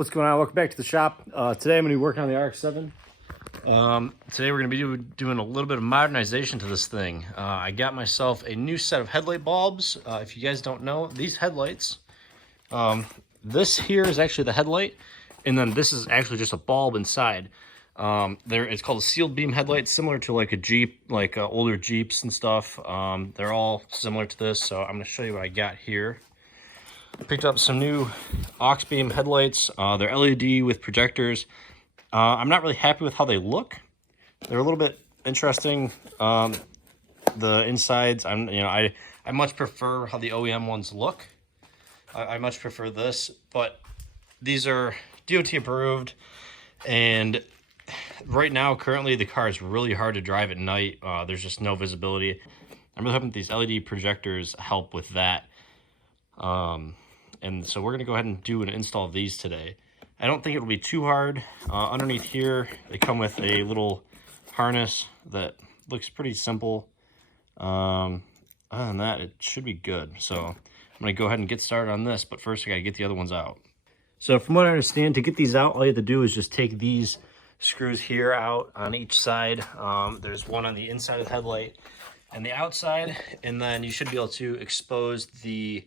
What's going on? Welcome back to the shop. Today I'm going to be working on the RX-7. Today we're going to be doing a little bit of modernization to this thing. I got myself a new set of headlight bulbs. If you guys don't know, these headlights, this here is actually the headlight, and then this is actually just a bulb inside. It's called a sealed beam headlight, similar to like a Jeep, like older Jeeps and stuff. They're all similar to this, so I'm going to show you what I got here. Picked up some new aux beam headlights. They're LED with projectors. I'm not really happy with how they look. They're a little bit interesting. The insides, I much prefer how the OEM ones look. I much prefer this, but these are DOT approved, and right now, currently, the car is really hard to drive at night. There's just no visibility. I'm really hoping these LED projectors help with that. And so we're going to go ahead and do an install of these today. I don't think it'll be too hard. Underneath here, they come with a little harness that looks pretty simple. Other than that, it should be good. So I'm going to go ahead and get started on this, but first I got to get the other ones out. So from what I understand, to get these out, all you have to do is just take these screws here out on each side. There's one on the inside of the headlight and the outside, and then you should be able to expose the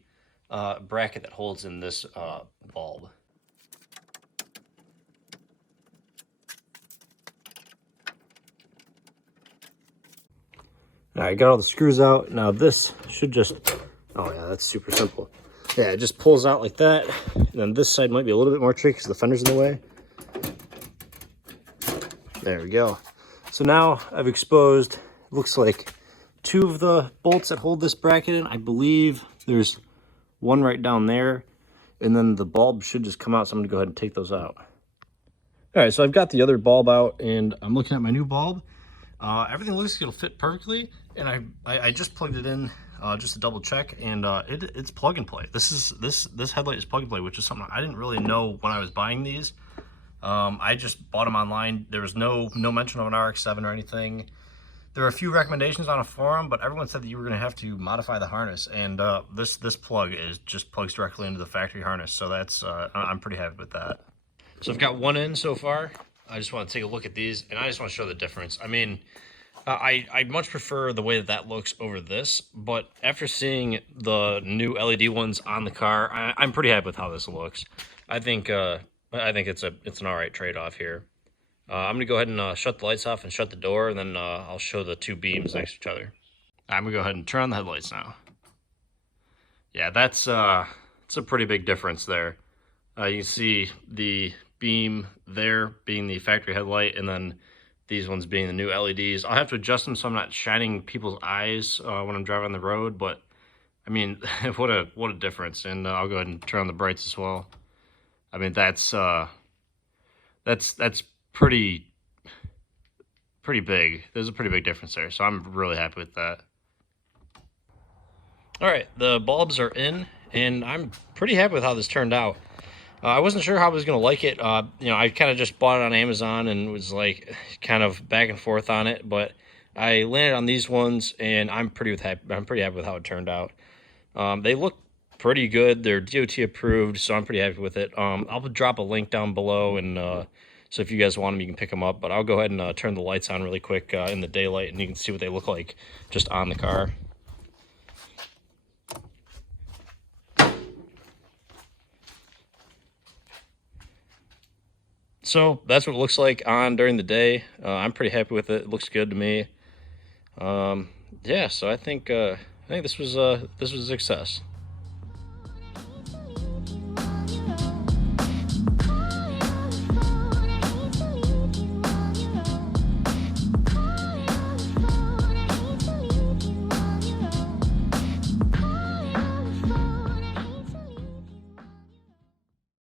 bracket that holds in this bulb. All right, got all the screws out. Now this should just, oh yeah, that's super simple. Yeah, it just pulls out like that. And then this side might be a little bit more tricky because the fender's in the way. There we go. So now I've exposed, looks like 2 of the bolts that hold this bracket in. I believe there's one right down there, and then the bulb should just come out, so I'm gonna go ahead and take those out. All right, so I've got the other bulb out, and I'm looking at my new bulb. Everything looks like it'll fit perfectly, and I just plugged it in just to double check, and it's plug and play. This headlight is plug and play, which is something I didn't really know when I was buying these. I just bought them online. There was no mention of an RX-7 or anything. There were a few recommendations on a forum, but everyone said that you were going to have to modify the harness, and this plug just plugs directly into the factory harness, so that's I'm pretty happy with that. So I've got one in so far. I just want to take a look at these, and I just want to show the difference. I mean, I much prefer the way that looks over this, but after seeing the new LED ones on the car, I'm pretty happy with how this looks. I think it's an all right trade-off here. I'm gonna go ahead and shut the lights off and shut the door, and then I'll show the 2 beams next to each other. I'm gonna go ahead and turn on the headlights now. Yeah, it's a pretty big difference there. You can see the beam there being the factory headlight, and then these ones being the new LEDs. I'll have to adjust them so I'm not shining people's eyes when I'm driving on the road, but I mean, what a difference. And I'll go ahead and turn on the brights as well. I mean, that's pretty big. There's a pretty big difference there, so I'm really happy with that. All right, the bulbs are in, and I'm pretty happy with how this turned out. I wasn't sure how I was going to like it. I kind of just bought it on Amazon and was like kind of back and forth on it, but I landed on these ones, and I'm pretty happy with how it turned out. They look pretty good. They're DOT approved, so I'm pretty happy with it. I'll drop a link down below, and so if you guys want them, you can pick them up. But I'll go ahead and turn the lights on really quick in the daylight, and you can see what they look like just on the car. So that's what it looks like on during the day. I'm pretty happy with it. It looks good to me. Yeah, so I think this was a success.